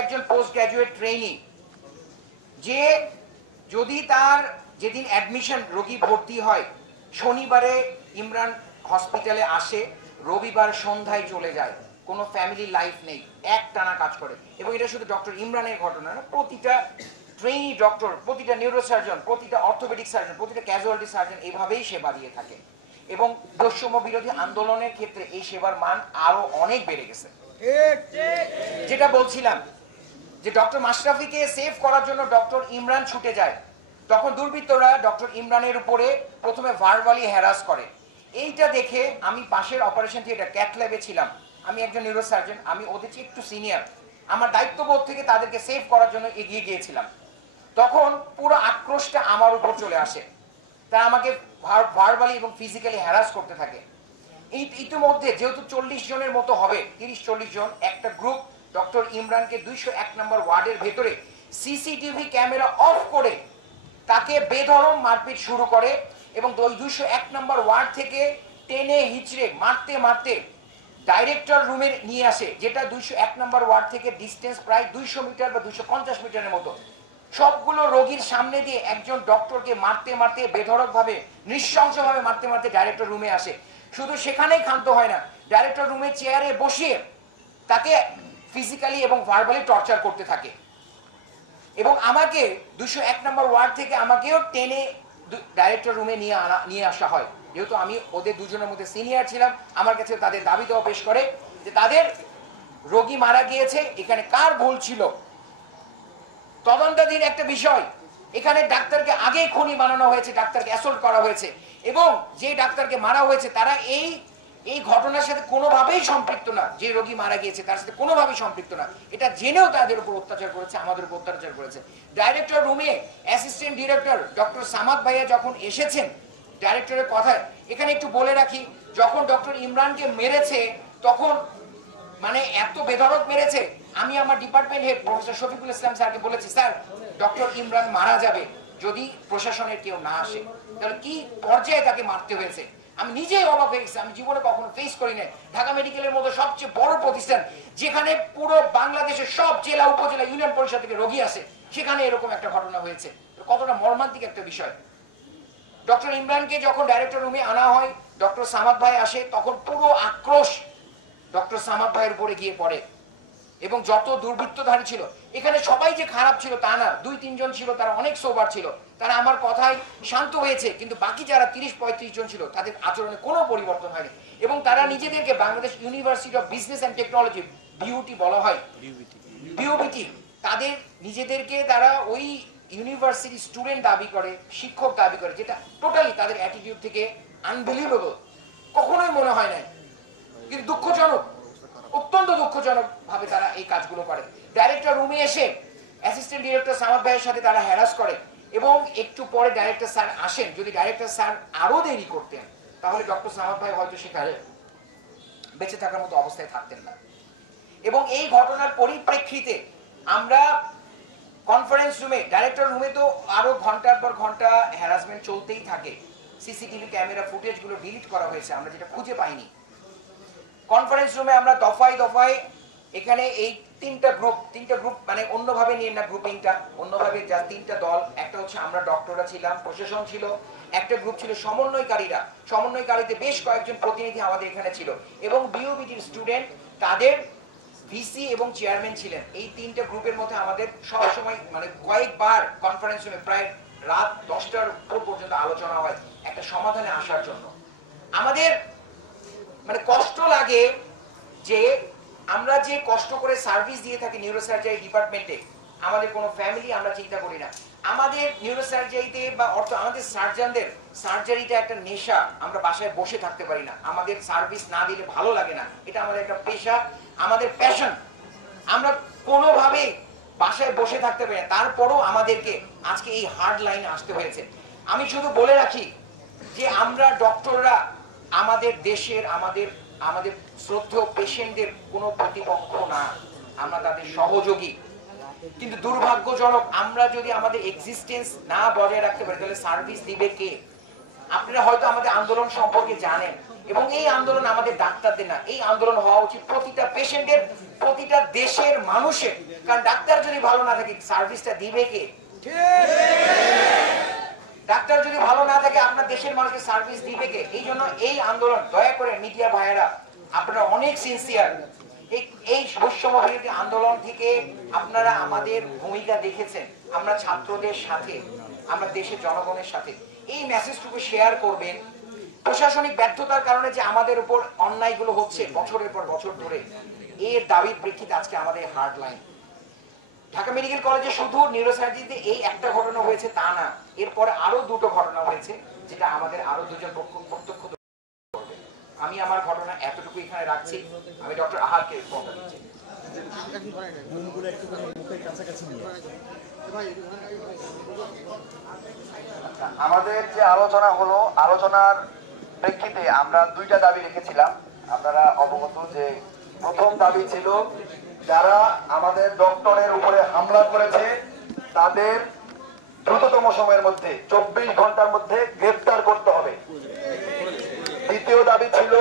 একজন post graduate trainee যে যদি তার যেদিন অ্যাডমিশন রোগী ভর্তি হয় শনিবারে ইমরান হসপিটালে আসে, রবিবার সন্ধ্যায় চলে যায়, কোনো ফ্যামিলি লাইফ নেই, একটানা কাজ করে। এবং এটা শুধু ডক্টর ইমরানের ঘটনা না, প্রতিটা ট্রেনি ডক্টর, প্রতিটা নিউরোসার্জন, প্রতিটা অর্থোপেডিক সার্জন, প্রতিটা ক্যাজুয়ালিটি সার্জন এইভাবেই সেবা দিয়ে থাকে। এবং বৈষম্য বিরোধী আন্দোলনের ক্ষেত্রে এই সেবার মান আরো অনেক বেড়ে গেছে। যেটা বলছিলাম যে ডক্টর মাশরাফিকে সেভ করার জন্য ডক্টর ইমরান ছুটে যায়, তখন দুর্বৃত্তরা ডক্টর ইমরানের উপরে প্রথমে ভার্বালি হ্যারাস করে। এইটা দেখে আমি পাশের অপারেশন থিয়েটার ক্যাথ ল্যাবে ছিলাম, আমি একজন নিউরোসার্জন, আমি ওদের চেয়ে একটু সিনিয়র, আমার দায়িত্ববোধ থেকে তাদেরকে সেভ করার জন্য এগিয়ে গিয়েছিলাম। তখন পুরো আক্রোশটা আমার উপর চলে আসে, তারা আমাকে ভার্বালি এবং ফিজিক্যালি হ্যারাস করতে থাকে। ইতিমধ্যে যেহেতু 40 জনের মতো হবে, 30-40 জন, একটা গ্রুপ ডক্টর ইমরানকে 201 নম্বর ওয়ার্ডের ভেতরে সিসিটিভি ক্যামেরা অফ করে তাকে বেধড়ক মারপিট শুরু করে এবং ওই 201 নম্বর ওয়ার্ড থেকে টেনে হিচড়ে মারতে মারতে ডাইরেক্টর রুমে নিয়ে আসে, যেটা 201 নম্বর ওয়ার্ড থেকে ডিস্টেন্স প্রায় 200 মিটার বা 250 মিটারের মতো। সবগুলো রোগীর সামনে দিয়ে একজন ডক্টরকে মারতে মারতে, বেধড়কভাবে, নৃশংসভাবে মারতে মারতে ডাইরেক্টর রুমে আসে। শুধু সেখানেই ক্ষান্ত হয় না, ডাইরেক্টর রুমে চেয়ারে বসিয়ে তাকে ফিজিক্যালি এবং ভার্বালি টর্চার করতে থাকে। এবং আমাকে 201 নম্বর ওয়ার্ড থেকে আমাকেও টেনে ডাইরেক্টর রুমে নিয়ে আসা হয়। যেহেতু আমি ওদের দুজনের মধ্যে সিনিয়র ছিলাম, আমার কাছে তাদের দাবি দেওয়া পেশ করে যে তাদের রোগী মারা গিয়েছে, এখানে কার ভুল ছিল তদন্তাধীন একটা বিষয়। এখানে ডাক্তারকে আগেই খুনি বানানো হয়েছে, ডাক্তারকে অ্যাসল্ট করা হয়েছে এবং যে ডাক্তারকে মারা হয়েছে তারা এই ঘটনার সাথে কোনোভাবেই সম্পৃক্ত না, যে রোগী মারা গিয়েছে তার সাথে কোনোভাবেই সম্পৃক্ত না। এটা জেনেও তাদের উপর অত্যাচার করেছে, আমাদের উপর অত্যাচার করেছে। ডাইরেক্টর রুমে অ্যাসিস্ট্যান্ট ডিরেক্টর ডক্টর সামাদ ভাইয়া যখন এসেছেন ডাইরেক্টরের কথায়, এখানে একটু বলে রাখি, যখন ডক্টর ইমরানকে মেরেছে তখন মানে এত বেধড়ক মেরেছে, আমি আমার department head professor Shafiqul Islam স্যারকে বলেছি, স্যার ডক্টর ইমরান মারা যাবে যদি প্রশাসনের কেউ না আসে। তাহলে কি পর্যায়ে তাকে মারতে হয়েছে আমি নিজেই অবাক হয়ে গেছি, আমি জীবনে কখনো ফেস করি নাই। ঢাকা মেডিকেলের মতো সবচেয়ে বড় প্রতিষ্ঠান, যেখানে পুরো বাংলাদেশের সব জেলা উপজেলা ইউনিয়ন পরিষদ থেকে রোগী আসে, সেখানে এরকম একটা ঘটনা হয়েছে। কতটা মর্মান্তিক একটা বিষয়। ডক্টর ইমরানকে যখন ডাইরেক্টর রুমে আনা হয়, ডক্টর সামাদ ভাই আসে, তখন পুরো আক্রোশ ডক্টর সামাদ ভাইয়ের উপরে গিয়ে পড়ে। এবং যত দুর্বৃত্তধারী ছিল, এখানে সবাই যে খারাপ ছিল তা না, 2-3 জন ছিল তারা অনেক সোবার ছিল, তারা আমার কথায় শান্ত হয়েছে, কিন্তু বাকি যারা 30-35 জন ছিল তাদের আচরণে কোনো পরিবর্তন হয়নি। এবং তারা নিজেদেরকে Bangladesh university of business and technology, beauty বলা হয়, বিউবিটি, তাদের নিজেদেরকে তারা ওই ইউনিভার্সিটি স্টুডেন্ট দাবি করে, শিক্ষক দাবি করে, যেটা টোটালি তাদের অ্যাটিটিউড থেকে আনবিলিভেবল, কখনোই মনে হয় নাই। কিন্তু দুঃখজনক, অত্যন্ত দুঃখজনক ভাবে তারা এই কাজগুলো করে। ডাইরেক্টর রুমে এসে অ্যাসিস্ট্যান্ট ডিরেক্টর সামাদ ভাইয়ের সাথে তারা হ্যারাস করে এবং একটু পরে ডাইরেক্টর স্যার আসেন। যদি ডাইরেক্টর স্যার আরো দেরি করতেন তাহলে ডক্টর সামাদ ভাই হয়তো সেখানে বেঁচে থাকার মতো অবস্থায় থাকতেন না। এবং এই ঘটনার পরিপ্রেক্ষিতে আমরা কনফারেন্স রুমে, ডাইরেক্টর রুমে তো আরো ঘন্টার পর ঘন্টা হ্যারাসমেন্ট চলতেই থাকে। সিসিটিভি ক্যামেরা ফুটেজগুলো ডিলিট করা হয়েছে, আমরা যেটা খুঁজে পাইনি। কনফারেন্স রুমে আমরা দফায় দফায়, এখানে এই তিনটা গ্রুপ মানে অন্যভাবে নিয়ে না গ্রুপিংটা, অন্যভাবে যা তিনটা দল, একটা হচ্ছে আমরা ডক্টররা ছিলাম, প্রশাসন ছিল, একটা গ্রুপ ছিল সমন্বয়কারীরা, সমন্বয়কারীতে বেশ কয়েকজন প্রতিনিধি আমাদের এখানে ছিল, এবং বিওবিটির স্টুডেন্ট, তাদের ভিসি এবং চেয়ারম্যান ছিলেন। এই তিনটা গ্রুপের মধ্যে আমাদের সবসময় মানে কয়েকবার কনফারেন্স রুমে প্রায় রাত 10টার উপর পর্যন্ত আলোচনা হয় একটা সমাধানে আসার জন্য। আমাদের মানে কষ্ট লাগে যে আমরা যে কষ্ট করে সার্ভিস দিয়ে থাকি নিউরোসার্জারি ডিপার্টমেন্টে, আমাদের কোনো ফ্যামিলি আমরা চিন্তা করি না। আমাদের নিউরোসার্জারিতে বা আমাদের সার্জনদের সার্জারিটা একটা নেশা, আমরা বাসায় বসে থাকতে পারি না, আমাদের সার্ভিস না দিলে ভালো লাগে না, এটা আমাদের একটা পেশা, আমাদের প্যাশন। আমরা কোনোভাবে বাসায় বসে থাকতে পারি না, তারপরও আমাদেরকে আজকে এই হার্ড লাইনে আসতে হয়েছে। আমি শুধু বলে রাখি যে আমরা ডক্টররা আমাদের দেশের, আমাদের শ্রদ্ধেয় পেশেন্টদের কোনো প্রতিপক্ষ না, আমরা তাদের সহযোগী। কিন্তু দুর্ভাগ্যজনক, আমরা যদি আমাদের এক্সিস্টেন্স না বজায় রাখতে পারি তাহলে সার্ভিস দিবে কে? আপনারা হয়তো আমাদের আন্দোলন সম্পর্কে জানেন, এবং এই আন্দোলন আমাদের ডাক্তারদের না, এই আন্দোলন হওয়া উচিত প্রতিটা পেশেন্টের, প্রতিটা দেশের মানুষের। কারণ ডাক্তার যদি ভালো না থাকে সার্ভিসটা দিবে কে? ডাক্তার যদি ভালো না থাকে আপনার দেশের মানুষকে সার্ভিস দিবে কে? এই জন্য এই আন্দোলন, দয়া করে মিডিয়া ভাইয়েরা আপনারা অনেক সিনসিয়ার, এই বৈষম্য বিরোধী আন্দোলন থেকে আপনারা আমাদের ভূমিকা দেখেছেন। আমরা ছাত্রদের সাথে, আমরা দেশের জনগণের সাথে। এই মেসেজটুকু শেয়ার করবেন। প্রশাসনিক ব্যর্থতার কারণে যে আমাদের উপর অন্যায়গুলো হচ্ছে বছরের পর বছর ধরে, এর দাবির প্রেক্ষিতে আজকে আমাদের হার্ড লাইন। ঢাকা মেডিকেল কলেজে শুধু নিউরোসার্জারিতে এই একটা ঘটনা হয়েছে তা না, এরপরে আরো দুটো ঘটনা হয়েছে যেটা আমাদের আরো দুজন প্রত্যক্ষ করবে। আমি আমার ঘটনা এতটুকু এখানে রাখছি। আমি ডক্টর আহারকে ফোনটা দিচ্ছি। আমাদের যে আলোচনা হলো, আলোচনার প্রেক্ষিতে আমরা দুইটা দাবি রেখেছিলাম। আপনারা অবগত যে প্রথম দাবি ছিল যারা আমাদের ডক্টরের উপরে হামলা করেছে তাদের দ্রুততম সময়ের মধ্যে 24 ঘন্টার মধ্যে গ্রেফতার করতে হবে। দ্বিতীয় দাবি ছিল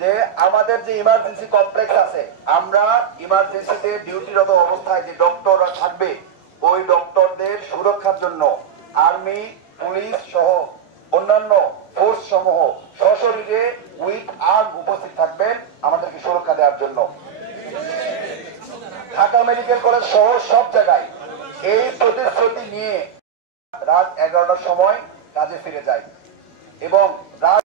যে আমাদের যে ইমার্জেন্সি কমপ্লেক্স আছে, আমরা ইমার্জেন্সিতে ডিউটিরত অবস্থায় যে ডক্টররা থাকবে ওই ডক্টরদের সুরক্ষার জন্য আর্মি, পুলিশ সহ অন্যান্য ফোর্স সমূহ সশরীরে উইথ আর্ম উপস্থিত থাকবেন আমাদেরকে সুরক্ষা দেওয়ার জন্য। ঢাকা মেডিকেল কলেজ সহ সব জায়গায় এই প্রতিশ্রুতি নিয়ে রাত 11টার সময় কাজে ফিরে যায় এবং রাত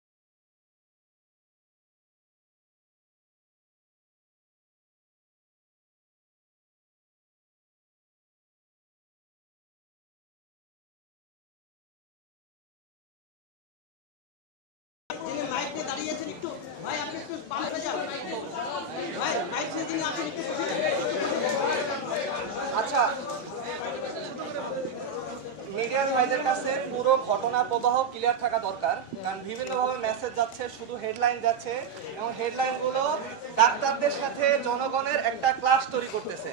আচ্ছা, মিডিয়ার ভাইদের কাছে পুরো ঘটনা প্রবাহ ক্লিয়ার থাকা দরকার, কারণ বিভিন্নভাবে মেসেজ যাচ্ছে, শুধু হেডলাইন যাচ্ছে এবং হেডলাইনগুলো ডাক্তারদের সাথে জনগণের একটা ক্লাস তৈরি করতেছে।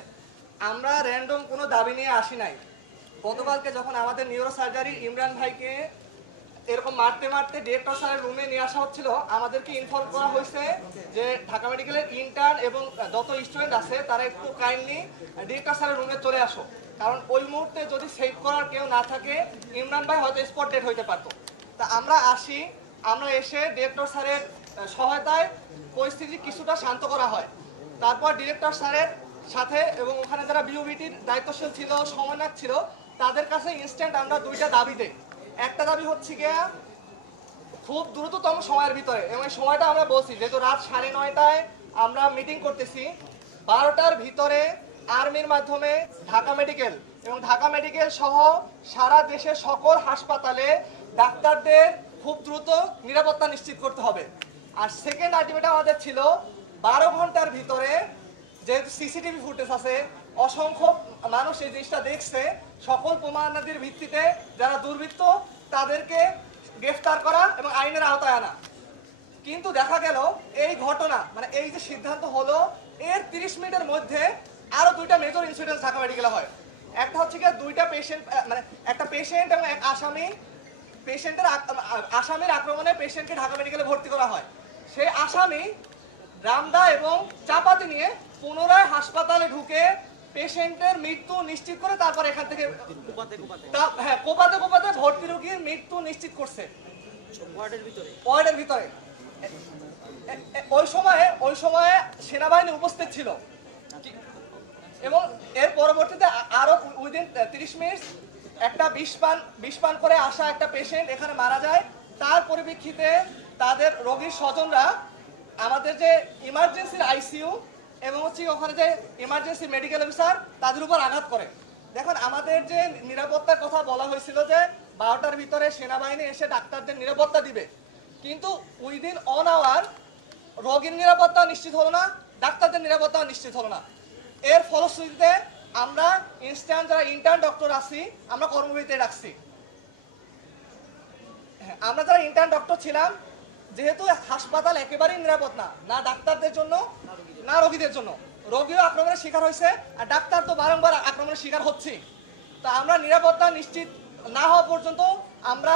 আমরা র্যান্ডম কোনো দাবি নিয়ে আসি নাই। গতকালকে যখন আমাদের নিউরো সার্জারি ইমরান ভাইকে এরকম মারতে মারতে ডিরেক্টর স্যারের রুমে নিয়ে আসা হচ্ছিল, আমাদেরকে ইনফর্ম করা হয়েছে যে ঢাকা মেডিকেলের ইন্টার্ন এবং যত স্টুডেন্ট আছে তারা একটু কাইন্ডলি ডিরেক্টর স্যারের রুমে চলে আসো, কারণ ওই মুহূর্তে যদি সেভ করার কেউ না থাকে ইমরান ভাই হয়তো স্পট ডেড হইতে পারতো। তা আমরা আসি, আমরা এসে ডিরেক্টর স্যারের সহায়তায় পরিস্থিতি কিছুটা শান্ত করা হয়। তারপর ডিরেক্টর স্যারের সাথে এবং ওখানে যারা বিউবিটির দায়িত্বশীল ছিল, সমন্বয়ক ছিল, তাদের কাছে ইনস্ট্যান্ট আমরা দুইটা দাবি দেই। একটা দাবি হচ্ছে গিয়া খুব দ্রুততম সময়ের ভিতরে, এবং এই সময়টা আমরা বলছি যেহেতু রাত 9:30টায় আমরা মিটিং করতেছি, 12টার ভিতরে আর্মির মাধ্যমে ঢাকা মেডিকেল এবং ঢাকা মেডিকেল সহ সারা দেশের সকল হাসপাতালে ডাক্তারদের খুব দ্রুত নিরাপত্তা নিশ্চিত করতে হবে। আর সেকেন্ড আলটিমেটাম আমাদের ছিল 12 ঘন্টার ভিতরে, যেহেতু সিসিটিভি ফুটেজ আছে, অসংখ্য মানুষ এই জিনিসটা দেখছে, সকল প্রমাণাদির ভিত্তিতে যারা দুর্বৃত্ত তাদেরকে গ্রেফতার করা এবং আইনের আওতায় আনা। কিন্তু দেখা গেল এই ঘটনা মানে এই যে সিদ্ধান্ত হলো এর 30 মিনিটের মধ্যে আরো দুইটা মেজর ইনসিডেন্ট ঢাকা মেডিকেলে হয়। একটা হচ্ছে কি দুইটা পেশেন্ট মানে একটা পেশেন্ট এবং এক আসামি, আসামির আক্রমণে পেশেন্টকে ঢাকা মেডিকেলে ভর্তি করা হয়। সেই আসামি রামদা এবং চাপাতি নিয়ে পুনরায় হাসপাতালে ঢুকে পেশেন্টের মৃত্যু নিশ্চিত করে তারপর এখান থেকে কোপাতে ভর্তি রোগীর মৃত্যু নিশ্চিত করছে ওয়ার্ডের ভিতরে। ওই সময়ে সেনাবাহিনী উপস্থিত ছিল এবং এর পরবর্তীতে আরো উইদিন 30 মিনিট একটা বিষ পান করে আসা একটা পেশেন্ট এখানে মারা যায়। তার পরিপ্রেক্ষিতে তাদের রোগীর স্বজনরা আমাদের যে ইমার্জেন্সির আইসিইউ এবং হচ্ছে ওখানে যে ইমার্জেন্সি মেডিকেল অফিসার তাদের উপর আঘাত করে। দেখুন, আমাদের যে নিরাপত্তার কথা বলা হয়েছিল যে 12টার ভিতরে সেনাবাহিনী এসে ডাক্তারদের নিরাপত্তা দিবে, কিন্তু উইদিন অন আওয়ার রোগীর নিরাপত্তা নিশ্চিত হলো না, ডাক্তারদের নিরাপত্তা নিশ্চিত হলো না। এর ফলশ্রুতিতে আমরা ইনস্ট্যান্ট যারা ইন্টার্ন ডক্টর আছি আমরা কর্মবিরতি রাখছি। আমরা যারা ইন্টার্ন ডক্টর ছিলাম, যেহেতু হাসপাতাল একেবারেই নিরাপদ না, না ডাক্তারদের জন্য না রোগীদের জন্য, রোগীও আক্রমণের শিকার হয়েছে আর ডাক্তার তো বারংবার আক্রমণের শিকার হচ্ছে। তা আমরা নিরাপত্তা নিশ্চিত না হওয়া পর্যন্ত আমরা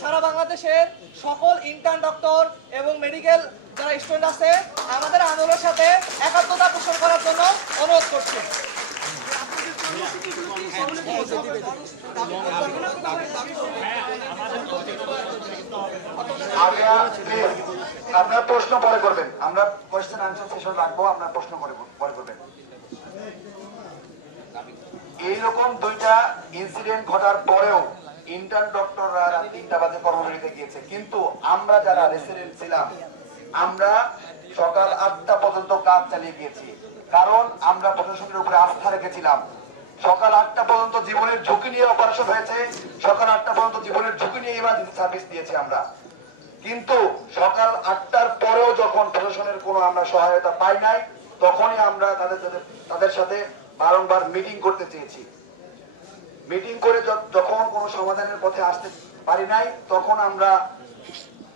সারা বাংলাদেশের সকল ইন্টার্ন ডক্টর এবং মেডিকেল যারা স্টুডেন্ট আছে আমাদের আন্দোলনের সাথে একাত্মতা পোষণ করার জন্য অনুরোধ করছি। আপনার প্রশ্ন পরে করবেন, আমরা কোয়েশ্চেন আনসার সেশন রাখবো, আপনার প্রশ্ন পরে করবেন। এইরকম দুইটা ইনসিডেন্ট ঘটার পরেও ইন্টার্ন ডক্টররা 3টা বাজে কর্মবিরতিতে গিয়েছে, কিন্তু আমরা যারা রেসিডেন্ট ছিলাম আমরা সকাল 8টা পর্যন্ত কাজ চালিয়ে গিয়েছি, কারণ আমরা প্রশাসনের উপরে আস্থা রেখেছিলাম। সকাল 8টা পর্যন্ত জীবনের ঝুঁকি নিয়ে অপারেশন হয়েছে, সকাল 8টা পর্যন্ত জীবনের ঝুঁকি নিয়ে ইমার্জেন্সি সার্ভিস দিয়েছি আমরা। কিন্তু সকাল 8টার পরেও যখন প্রশাসনের কোনো আমরা সহায়তা পাই নাই, তখনই আমরা তাদের সাথে বারংবার মিটিং করতে চেয়েছি। মিটিং করে যখন কোনো সমাধানের পথে আসতে পারি নাই, তখন আমরা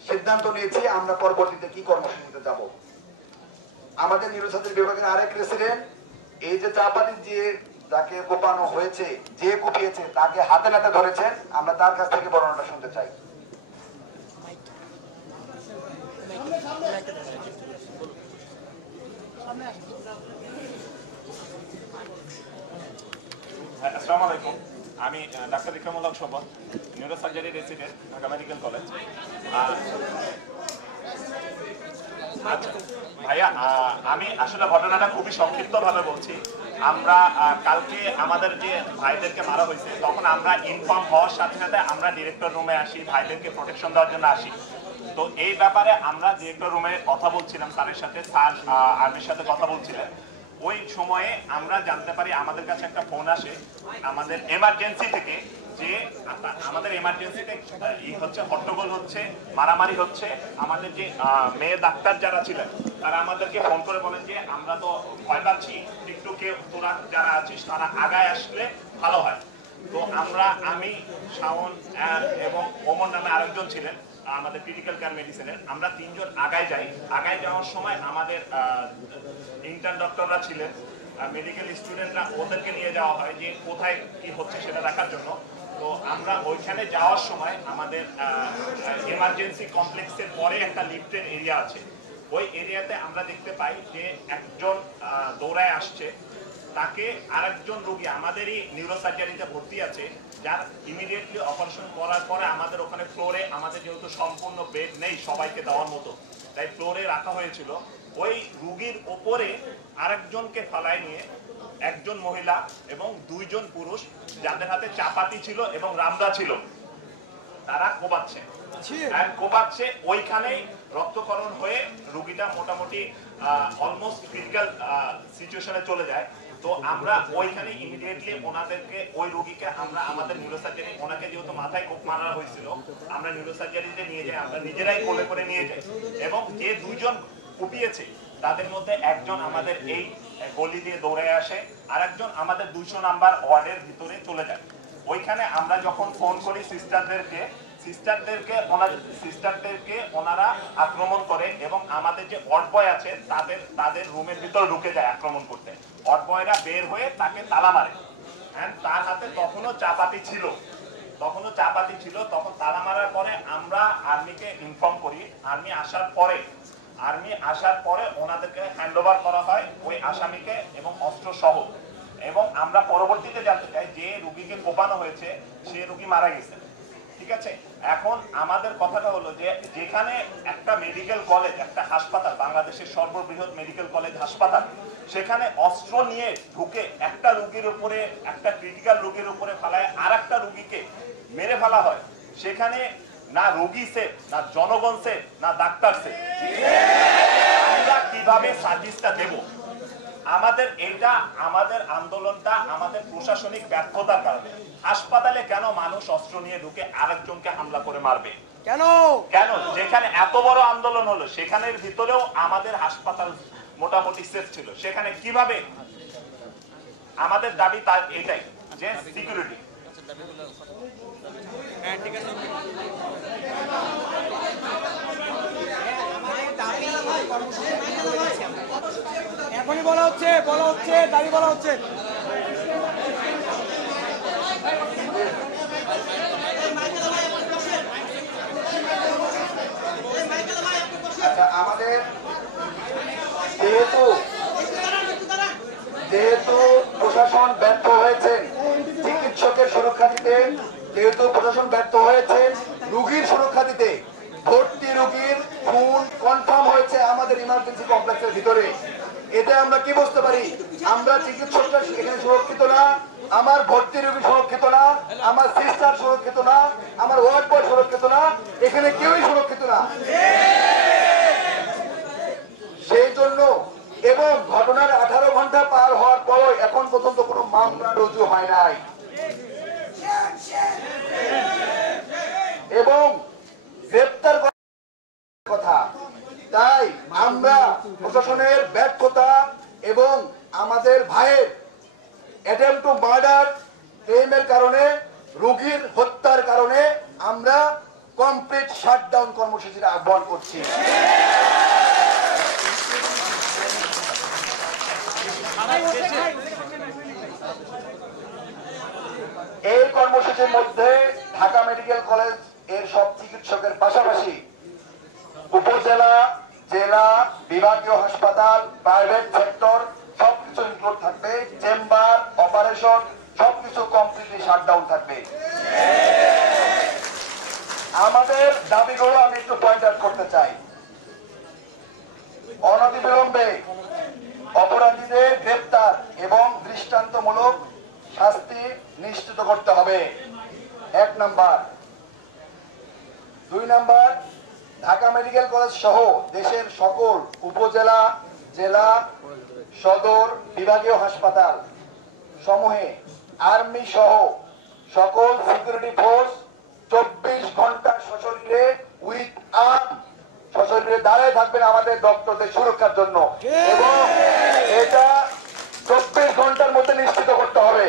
সিদ্ধান্ত নিয়েছি আমরা পরবর্তীতে কি কর্মসূচিতে যাব। আমাদের নিউরোসার্জারি বিভাগের আরেক রেসিডেন্ট এই যে চাপাতি যে যাকে কোপানো হয়েছে, যে কুপিয়েছে তাকে হাতে নাতে ধরেছেন, আমরা তার কাছ থেকে বর্ণনাটা শুনতে চাই। আসসালামু আলাইকুম, আমি ডাক্তার Ikramul Haque Shovon, neurosurgery resident, Dhaka medical college. ভাইয়া, আমি আসলে ঘটনাটা খুবই সংক্ষিপ্তভাবে বলছি। আমরা কালকে আমাদের যে ভাইদেরকে মারা হয়েছে, তখন আমরা ইনফর্ম হওয়ার সাথে সাথে আমরা ডিরেক্টর রুমে আসি, ভাইদেরকে প্রোটেকশন দেওয়ার জন্য আসি। তো এই ব্যাপারে আমরা ডিরেক্টর রুমে কথা বলছিলাম স্যারের সাথে, স্যার আর্মির সাথে কথা বলছিলেন। ওই সময়ে আমরা জানতে পারি আমাদের কাছে একটা ফোন আসে আমাদের এমার্জেন্সি থেকে, যে আমাদের এমার্জেন্সিতে হচ্ছে হট্টগোল হচ্ছে, মারামারি হচ্ছে। আমাদের যে মেয়ে ডাক্তার যারা ছিলেন তারা আমাদেরকে ফোন করে বলেন যে আমরা তো ভয় পাচ্ছি, একটু কেউ তোরা যারা আছিস তারা আগায় আসলে ভালো হয়। তো আমি, শাওন এবং ওমর নামে আরেকজন ছিলেন আমাদের ক্রিটিক্যাল কেয়ার মেডিসিনের, আমরা 3 জন আগায় যাই। আগায় যাওয়ার সময় আমাদের ইন্টার্ন ডক্টররা ছিলেন, মেডিকেল স্টুডেন্টরা, ওদেরকে নিয়ে যাওয়া হয় যে কোথায় কি হচ্ছে সেটা দেখার জন্য। তো আমরা ওইখানে যাওয়ার সময় আমাদের এমার্জেন্সি কমপ্লেক্সের পরে একটা লিফটের এরিয়া আছে, ওই এরিয়াতে আমরা দেখতে পাই যে একজন দৌড়ায় আসছে, তাকে আরেকজন রোগী আমাদেরই নিউরোসার্জারিতে ভর্তি আছে, যার ইমিডিয়েটলি অপারেশন করার পরে আমাদের ওখানে ফ্লোরে, আমাদের যেহেতু সম্পূর্ণ বেড নেই সবাইকে দেওয়ার মতো, তাই ফ্লোরে রাখা হয়েছিল। ওই রোগীর ওপরে আরেকজনকে ফালায় নিয়ে একজন মহিলা এবং 2 জন পুরুষ, যাদের হাতে চাপাতি ছিল এবং রামদা ছিল, তারা কোপাচ্ছে। ওইখানেই রক্তক্ষরণ হয়ে রোগীটা মোটামুটি অলমোস্ট ক্রিটিক্যাল সিচুয়েশনে চলে যায়। তো আমরা ওইখানে ইমিডিয়েটলি ওনাদেরকে, ওই রোগীকে আমরা আমাদের নিউরোসার্জারি, ওনাকে যেহেতু মাথায় কোপ মারা হয়েছিল, আমরা নিউরোসার্জারিতে নিয়ে যাই, আমরা নিজেরাই কোলে করে নিয়ে যাই। এবং যে 2 জন কুপিয়েছে তাদের মধ্যে একজন আমাদের এই গলি দিয়ে দৌড়ে আসে, আর একজন আমাদের 200 নাম্বার ওয়ার্ডের ভিতরে চলে যায়। ওইখানে আমরা যখন ফোন করি সিস্টারদেরকে ওনারা আক্রমণ করে এবং আমাদের যে ওয়ার্ড বয় আছে তাদের রুমের ভিতর ঢুকে যায় আক্রমণ করতে। ওয়ার্ড বয়রা বের হয়ে তাকে তালা মারে। তার হাতে তখনও চাপাতি ছিল। তখন তালা মারার পরে আমরা আর্মিকে ইনফর্ম করি। আর্মি আসার পরে ওনাদেরকে হ্যান্ড ওভার করা হয় ওই আসামিকে এবং অস্ত্র সহ। এবং আমরা পরবর্তীতে জানতে চাই যে রোগীকে কোপানো হয়েছে সে রোগী মারা গেছে। ঠিক আছে, এখন আমাদের কথাটা হলো যে যেখানে একটা মেডিকেল কলেজ, একটা হাসপাতাল, বাংলাদেশের সর্ববৃহৎ মেডিকেল কলেজ হাসপাতাল, সেখানে অস্ত্র নিয়ে ঢুকে একটা রোগীর উপরে, একটা ক্রিটিক্যাল রোগীর উপরে ফালায় আর একটা রোগীকে মেরে ফেলা হয়, সেখানে না রোগী সেফ, না জনগণ সেফ, না ডাক্তার সেফ। আমরা কিভাবে সার্ভিসটা দেব? আমাদের আন্দোলনটা আমাদের প্রশাসনিক ব্যর্থতার কারণে। হাসপাতালে কেন মানুষ অস্ত্র নিয়ে ঢুকে আরেকজনকে হামলা করে মারবে? কেন? যেখানে এত বড় আন্দোলন হলো সেখানের ভিতরেও আমাদের হাসপাতাল মোটামুটি সেফ ছিল, সেখানে কিভাবে? আমাদের দাবি তার এটাই যে সিকিউরিটি। এখনই বলা হচ্ছে দাবি বলা হচ্ছে। যেহেতু প্রশাসন ব্যর্থ হয়েছে রোগীর সুরক্ষা দিতে, ভর্তি রোগীর খুন কনফার্ম হয়েছে আমাদের ইমার্জেন্সি কমপ্লেক্সের ভিতরে। এতে আমরা কি বুঝতে পারি? আমরা চিকিৎসকরা এখানে সুরক্ষিত না, আমার ভর্তি রোগী সুরক্ষিত না, আমার সিস্টার সুরক্ষিত না, আমার ওয়ার্ড বয় সুরক্ষিত না, এখানে কেউই সুরক্ষিত না। সেই জন্য এবং ঘটনার 18 ঘন্টা পার হওয়ার পর এখন পর্যন্ত কোনো মামলা রুজু হয় নাই এবং গ্রেপ্তার কথা। তাই আমরা প্রশাসনের ব্যর্থতা এবং আমাদের ভাইয়ের অ্যাটেম্পট টু মার্ডার ক্লেমের কারণে, রোগীর হত্যার কারণে আমরা কমপ্লিট শাটডাউন কর্মসূচির আহ্বান করছি। এই কর্মসূচির মধ্যে ঢাকা মেডিকেল কলেজ এর সব চিকিৎসকের পাশাপাশি উপজেলা, জেলা, বিভাগীয় হাসপাতাল, প্রাইভেট সেক্টর সবকিছু ইনক্লুড থাকবে। চেম্বার, অপারেশন সবকিছু কমপ্লিটলি শাটডাউন থাকবে। আমাদের দাবিগুলো আমি একটু পয়েন্ট আউট করতে চাই। অনতিবিলম্বে অপরাধীদের গ্রেপ্তার এবং দৃষ্টান্তমূলক শাস্তি নিশ্চিত করতে হবে, 1 number. 2 number, Dhaka medical college সহ দেশের সকল উপজেলা, জেলা, সদর, বিভাগীয় হাসপাতাল সমূহে আর্মি সহ সকল সিকিউরিটি ফোর্স 24 ঘন্টা সশরীরে উইথ আর্ম সশরীরে দাঁড়ায় থাকবেন আমাদের ডক্টরদের সুরক্ষার জন্য এবং এটা 24 ঘন্টার মধ্যে নিশ্চিত করতে হবে।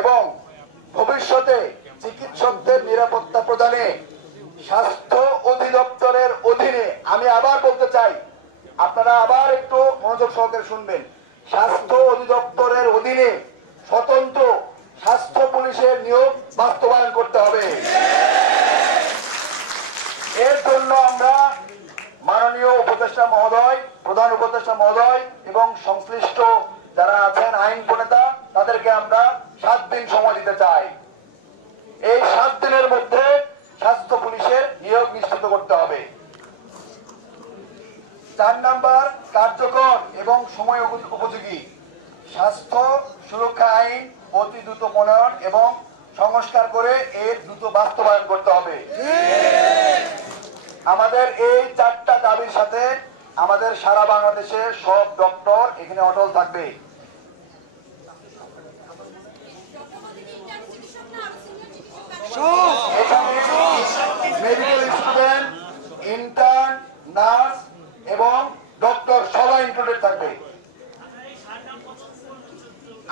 এবং ভবিষ্যতে চিকিৎসকদের নিরাপত্তা প্রদানে স্বাস্থ্য অধিদপ্তরের অধীনে, আমি আবার বলতে চাই, আপনারা আবার একটু মনোযোগ সহকারে শুনবেন, স্বাস্থ্য অধিদপ্তরের অধীনে স্বতন্ত্র স্বাস্থ্য পুলিশের নিয়োগ বাস্তবায়ন করতে হবে। এর জন্য আমরা মাননীয় উপদেষ্টা মহোদয়, প্রধান উপদেষ্টা মহোদয় এবং সংশ্লিষ্ট যারা আছেন আইন প্রণেতা তাদেরকে আমরা 7 দিন সময় দিতে চাই। এই 7 দিনের মধ্যে স্বাস্থ্য পুলিশের নিয়োগ নিশ্চিত করতে হবে। 4 নাম্বার, কার্যকর এবং সময় উপযোগী স্বাস্থ্য সুরক্ষা আইন অতি দ্রুত প্রণয়ন এবং সংস্কার করে এর দ্রুত বাস্তবায়ন করতে হবে। আমাদের এই 4টা দাবির সাথে আমাদের সারা বাংলাদেশের সব ডক্টর এখানে অটল থাকবে। মেডিকেল স্টুডেন্ট, ইন্টার্ন, নার্স এবং ডক্টর সবাই ইনক্লুডেড থাকবে।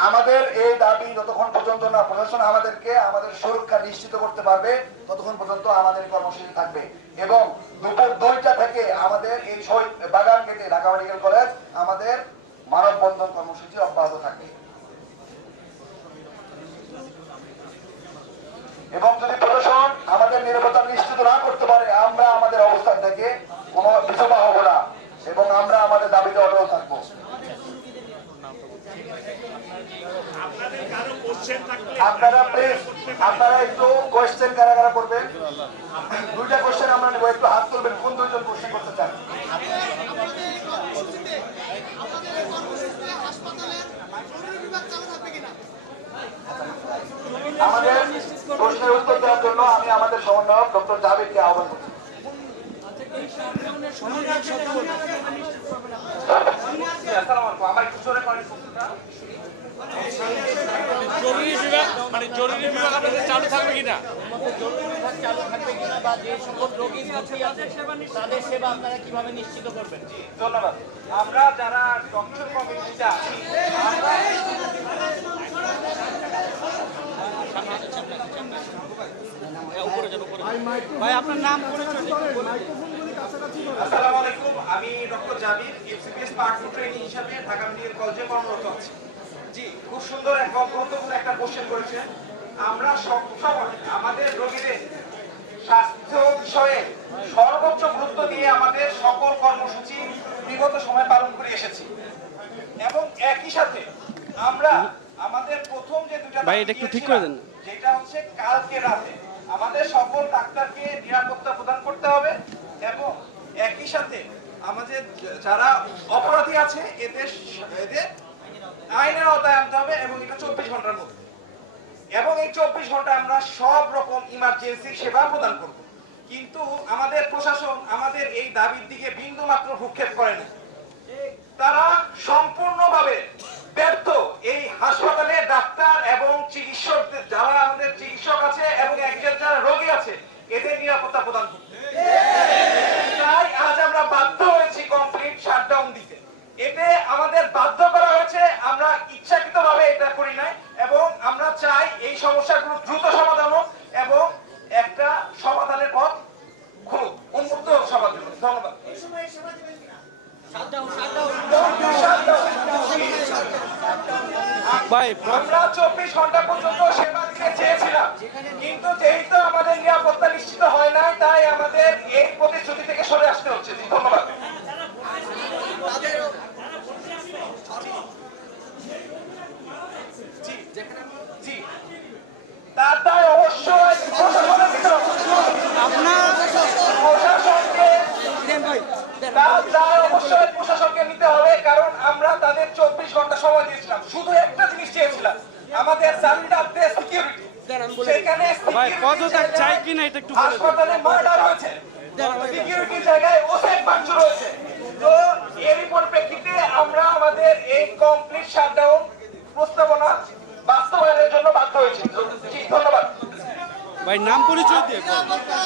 আমাদের এই দাবি যতক্ষণ পর্যন্ত না প্রশাসন আমাদেরকে আমাদের সুরক্ষা নিশ্চিত করতে পারবে ততক্ষণ পর্যন্ত আমাদের কর্মসূচি থাকবে এবং দুপুর 2টা থেকে আমাদের এই শহীদ বাগান গেটে ঢাকা মেডিকেল কলেজ আমাদের মানববন্ধন কর্মসূচি অব্যাহত থাকবে। এবং যদি প্রশাসন আমাদের নিরাপত্তা নিশ্চিত না করতে পারে আমরা আমাদের অবস্থান থেকে কোনো পিছপা হব না এবং আমরা আমাদের দাবিতে অটল থাকবো। আপনারা প্লিজ আপনারা একটু কোয়েশ্চেন কারা করবেন, 2টা কোয়েশ্চেন আমরা নেব, একটু হাত তুলবেন কোন 2জন কোয়েশ্চেন করতে চান। আমাদের প্রশ্নের উত্তর দেওয়ার জন্য আমি আমাদের সমন্বয়ক ডক্টর জাভেদকে আহ্বান করছি। জরুরি বিভাগ আপনাদের চালু থাকবে কিনা? চালু থাকবে কিনা বা যে সকল রোগী ভর্তি আছে তাদের সেবা আপনারা কিভাবে নিশ্চিত করবেন? ধন্যবাদ। আমরা যারা ডক্টর কমিটিটা ভাই আপনার নাম আসসালামু আলাইকুম, আমি ডক্টর জাবির, এফসিপিএস পার্ট 2 ট্রেনিং হিসেবে ঢাকা মেডিকেল কলেজে কর্মরত আছি। জি, খুব সুন্দর এবং গুরুত্বপূর্ণ একটা কোশ্চেন করেছেন। আমরা সবসময় আমাদের রোগীদের স্বাস্থ্য বিষয়ে সর্বোচ্চ গুরুত্ব দিয়ে আমাদের সকল কর্মসূচি বিগত সময় পালন করে এসেছি এবং একই সাথে আমরা আমাদের প্রথম যে দুটো ভাই, এটা একটু ঠিক করে দেন। যেটা হচ্ছে কালকে রাতে আমাদের সকল ডাক্তারকে নিরাপত্তা প্রদান করতে হবে এবং একই সাথে আমাদের যারা অপরাধী আছে এদের আইনের আওতায় আনতে হবে এবং এটা 24 ঘন্টার মধ্যে এবং এই 24 ঘন্টায় আমরা সব রকম ইমার্জেন্সি সেবা প্রদান করব কিন্তু আমাদের প্রশাসন আমাদের এই দাবির দিকে বিন্দু মাত্র ভ্রুক্ষেপ করে না তারা সম্পূর্ণভাবে ব্যর্থ এই হাসপাতালে ডাক্তার এবং চিকিৎসকদের যারা আমাদের চিকিৎসক আছে এবং একজন যারা রোগী আছে এদের নিরাপত্তা প্রদান করতে তাই আজ আমরা বাধ্য হয়েছি কমপ্লিট শাটডাউন দিতে এতে আমাদের বাধ্য করা হয়েছে আমরা ইচ্ছাকৃতভাবে এটা করি নাই এবং আমরা চাই এই সমস্যাগুলো দ্রুত সমাধান হোক এবং একটা সমাধানের পথ খুব উন্মুক্ত সমাধান হোক। ধন্যবাদ। ভাই আমরা 24 ঘন্টা পর্যন্ত সেবা দিতে চেয়েছিলাম কিন্তু যেহেতু আমাদের নিরাপত্তা নিশ্চিত হয় না তাই আমাদের এই প্রতিশ্রুতি থেকে সরে আসতে হচ্ছে। ধন্যবাদ। জি তার দায় অবশ্যই প্রশাসনের দিতে হবে। প্রশাসনকে তার দায় অবশ্যই প্রশাসনকে নিতে হবে কারণ আমরা তাদের 24 ঘন্টা সময় দিয়েছিলাম শুধু একটা জিনিস চেয়েছিলাম আমাদের চাকরিতে সিকিউরিটি সেখানে ভাই পদত্যাগ চাই কিনা এটা একটু বলে দেন। হাসপাতালে মার্ডার হয়েছে সিকিউরিটি জায়গায় ওসেক ভাঙচুর হয়েছে তো এরই পরিপ্রেক্ষিতে আমরা আমাদের এই কমপ্লিট শাটডাউন প্রস্তাবনা বাস্তবায়নের জন্য বাধ্য হয়েছি। জি ধন্যবাদ। ভাই নাম পরিচয় দিয়ে নিরাপত্তা